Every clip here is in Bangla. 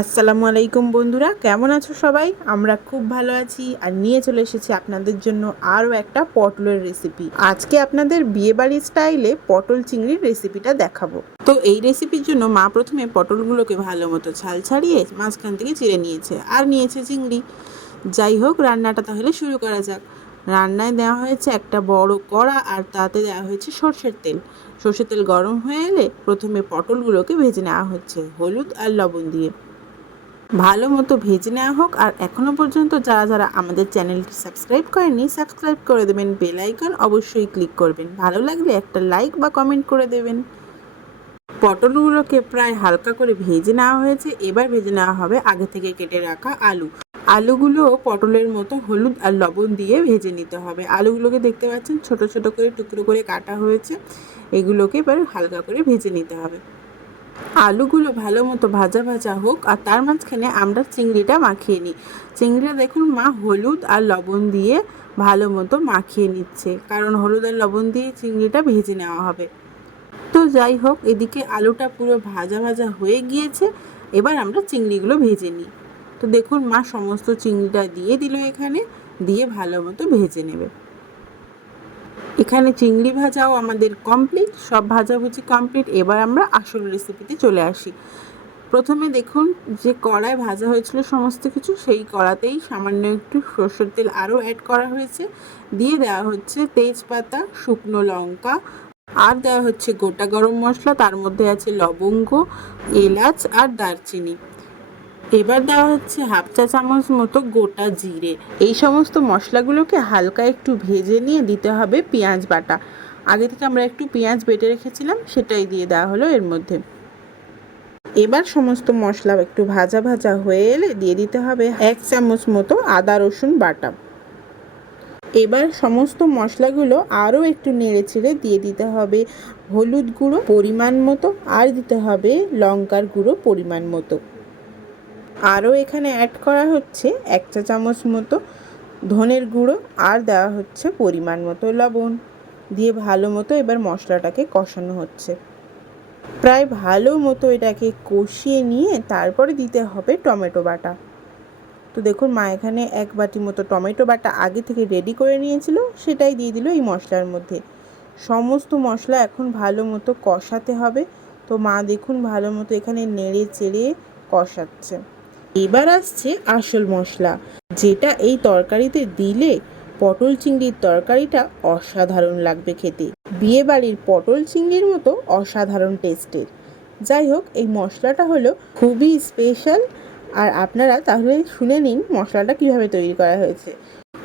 আসসালামু আলাইকুম বন্ধুরা, কেমন আছো সবাই? আমরা খুব ভালো আছি আর নিয়ে চলে এসেছি আপনাদের জন্য আরও একটা পটলের রেসিপি। আজকে আপনাদের বিয়েবাড়ির স্টাইলে পটল চিংড়ির রেসিপিটা দেখাবো। তো এই রেসিপির জন্য মা প্রথমে পটলগুলোকে ভালো মতো ছাল ছাড়িয়ে মাঝখান থেকে চিড়ে নিয়েছে আর নিয়েছে চিংড়ি। যাই হোক, রান্নাটা তাহলে শুরু করা যাক। রান্নায় দেওয়া হয়েছে একটা বড় কড়া আর তাতে দেওয়া হয়েছে সর্ষের তেল। সর্ষের তেল গরম হয়ে এলে প্রথমে পটলগুলোকে ভেজে নেওয়া হচ্ছে হলুদ আর লবণ দিয়ে। ভালো মতো ভেজে নেওয়া হোক। আর এখনও পর্যন্ত যারা যারা আমাদের চ্যানেলটি সাবস্ক্রাইব করেননি, সাবস্ক্রাইব করে দেবেন, বেল আইকন অবশ্যই ক্লিক করবেন, ভালো লাগলে একটা লাইক বা কমেন্ট করে দেবেন। পটলগুলোকে প্রায় হালকা করে ভেজে নেওয়া হয়েছে। এবার ভেজে নেওয়া হবে আগে থেকে কেটে রাখা আলু। আলুগুলো পটলের মতো হলুদ আর লবণ দিয়ে ভেজে নিতে হবে। আলুগুলোকে দেখতে পাচ্ছেন ছোট ছোট করে টুকরো করে কাটা হয়েছে। এগুলোকে এবার হালকা করে ভেজে নিতে হবে। আলুগুলো ভালো মতো ভাজা ভাজা হোক আর তার মাঝখানে আমরা চিংড়িটা মাখিয়ে নিই। চিংড়িটা দেখুন মা হলুদ আর লবণ দিয়ে ভালো মতো মাখিয়ে নিচ্ছে, কারণ হলুদ আর লবণ দিয়ে চিংড়িটা ভেজে নেওয়া হবে। তো যাই হোক, এদিকে আলুটা পুরো ভাজা ভাজা হয়ে গিয়েছে। এবার আমরা চিংড়িগুলো ভেজে নিই। তো দেখুন মা সমস্ত চিংড়িটা দিয়ে দিল, এখানে দিয়ে ভালো মতো ভেজে নেবে। এখানে চিংড়ি ভাজাও আমাদের কমপ্লিট, সব ভাজাভুজি কমপ্লিট। এবার আমরা আসল রেসিপিতে চলে আসি। প্রথমে দেখুন যে কড়ায় ভাজা হয়েছিল সমস্ত কিছু, সেই কড়াতেই সামান্য একটু সরষের তেল আরও অ্যাড করা হয়েছে। দিয়ে দেওয়া হচ্ছে তেজপাতা, শুকনো লঙ্কা, আর দেওয়া হচ্ছে গোটা গরম মশলা, তার মধ্যে আছে লবঙ্গ, এলাচ আর দারচিনি। এবার দেওয়া হচ্ছে হাফ চা চামচ মতো গোটা জিরে। এই সমস্ত মশলাগুলোকে হালকা একটু ভেজে নিয়ে দিতে হবে পেঁয়াজ বাটা। আগে থেকে আমরা একটু পেঁয়াজ বেটে রেখেছিলাম, সেটাই দিয়ে দেওয়া হলো এর মধ্যে। এবার সমস্ত মশলা একটু ভাজা ভাজা হয়ে এলে দিয়ে দিতে হবে 1 চামচ মতো আদা রসুন বাটা। এবার সমস্ত মশলাগুলো আরও একটু নেড়ে চেড়ে দিয়ে দিতে হবে হলুদ গুঁড়ো পরিমাণ মতো, আর দিতে হবে লঙ্কার গুঁড়ো পরিমাণ মতো। আরও এখানে অ্যাড করা হচ্ছে 1 চা চামচ মতো ধনের গুঁড়ো, আর দেওয়া হচ্ছে পরিমাণ মতো লবণ। দিয়ে ভালো মতো এবার মশলাটাকে কষানো হচ্ছে। প্রায় ভালো মতো এটাকে কষিয়ে নিয়ে তারপরে দিতে হবে টমেটো বাটা। তো দেখুন মা এখানে 1 বাটি মতো টমেটো বাটা আগে থেকে রেডি করে নিয়েছিল, সেটাই দিয়ে দিল এই মশলার মধ্যে। সমস্ত মশলা এখন ভালো মতো কষাতে হবে। তো মা দেখুন ভালো মতো এখানে নেড়ে চেড়ে কষাচ্ছে। এবার আসছে আসল মশলা, যেটা এই তরকারিতে দিলে পটল চিংড়ির তরকারিটা অসাধারণ লাগবে খেতে। বিয়েবাড়ির পটল চিংড়ির মতো অসাধারণ টেস্টের। যাই হোক, এই মশলাটা হলো খুবই স্পেশাল। আর আপনারা তাহলে শুনে নিন মশলাটা কিভাবে তৈরি করা হয়েছে।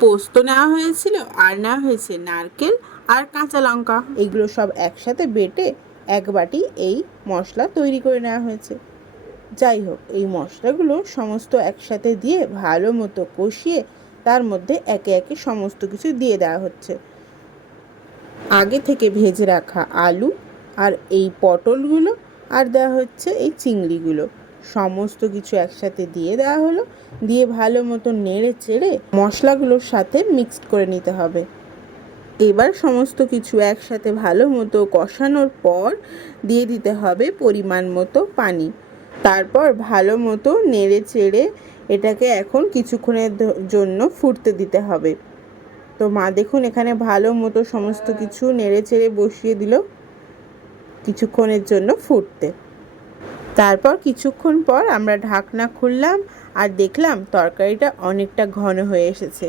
পোস্ত নেওয়া হয়েছিল, আর নেওয়া হয়েছে নারকেল আর কাঁচা লঙ্কা। এগুলো সব একসাথে বেটে 1 বাটি এই মশলা তৈরি করে নেওয়া হয়েছে। যাই হোক, এই মশলাগুলো সমস্ত একসাথে দিয়ে ভালো মতো কষিয়ে তার মধ্যে একে একে সমস্ত কিছু দিয়ে দেওয়া হচ্ছে। আগে থেকে ভেজে রাখা আলু আর এই পটলগুলো, আর দেওয়া হচ্ছে এই চিংড়িগুলো, সমস্ত কিছু একসাথে দিয়ে দেওয়া হলো। দিয়ে ভালো মতো নেড়ে চেড়ে মশলাগুলোর সাথে মিক্সড করে নিতে হবে। এবার সমস্ত কিছু একসাথে ভালো মতো কষানোর পর দিয়ে দিতে হবে পরিমাণ মতো পানি। তারপর ভালো মতো নেড়ে চেড়ে এটাকে এখন কিছুক্ষণের জন্য ফুটতে দিতে হবে। তো মা দেখুন এখানে ভালো মতো সমস্ত কিছু নেড়ে চেড়ে বসিয়ে দিল কিছুক্ষণের জন্য ফুটতে। তারপর কিছুক্ষণ পর আমরা ঢাকনা খুললাম আর দেখলাম তরকারিটা অনেকটা ঘন হয়ে এসেছে।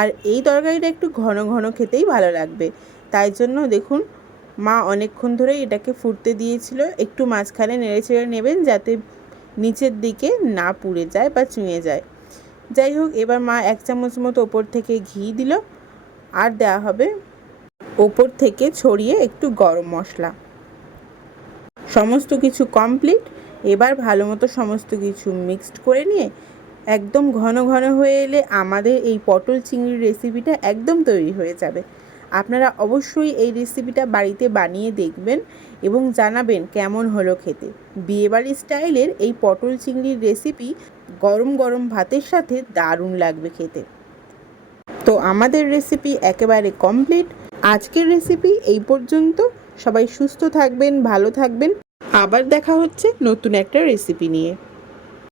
আর এই তরকারিটা একটু ঘন ঘন খেতেই ভালো লাগবে, তাই জন্য দেখুন মা অনেকক্ষণ ধরে এটাকে ফুটতে দিয়েছিল। একটু মাঝখানে নেড়ে চেড়ে নেবেন যাতে নিচের দিকে না পুড়ে যায় বা চুঁয়ে যায়। যাই হোক, এবার মা 1 চামচ মতো ওপর থেকে ঘি দিল, আর দেওয়া হবে ওপর থেকে ছড়িয়ে একটু গরম মশলা। সমস্ত কিছু কমপ্লিট। এবার ভালো মতো সমস্ত কিছু মিক্সড করে নিয়ে একদম ঘন ঘন হয়ে এলে আমাদের এই পটল চিংড়ির রেসিপিটা একদম তৈরি হয়ে যাবে। আপনারা অবশ্যই এই রেসিপিটা বাড়িতে বানিয়ে দেখবেন এবং জানাবেন কেমন হলো খেতে। বিয়েবাড়ি স্টাইলের এই পটল চিংড়ির রেসিপি গরম গরম ভাতের সাথে দারুণ লাগবে খেতে। তো আমাদের রেসিপি একেবারে কমপ্লিট। আজকের রেসিপি এই পর্যন্ত। সবাই সুস্থ থাকবেন, ভালো থাকবেন। আবার দেখা হচ্ছে নতুন একটা রেসিপি নিয়ে।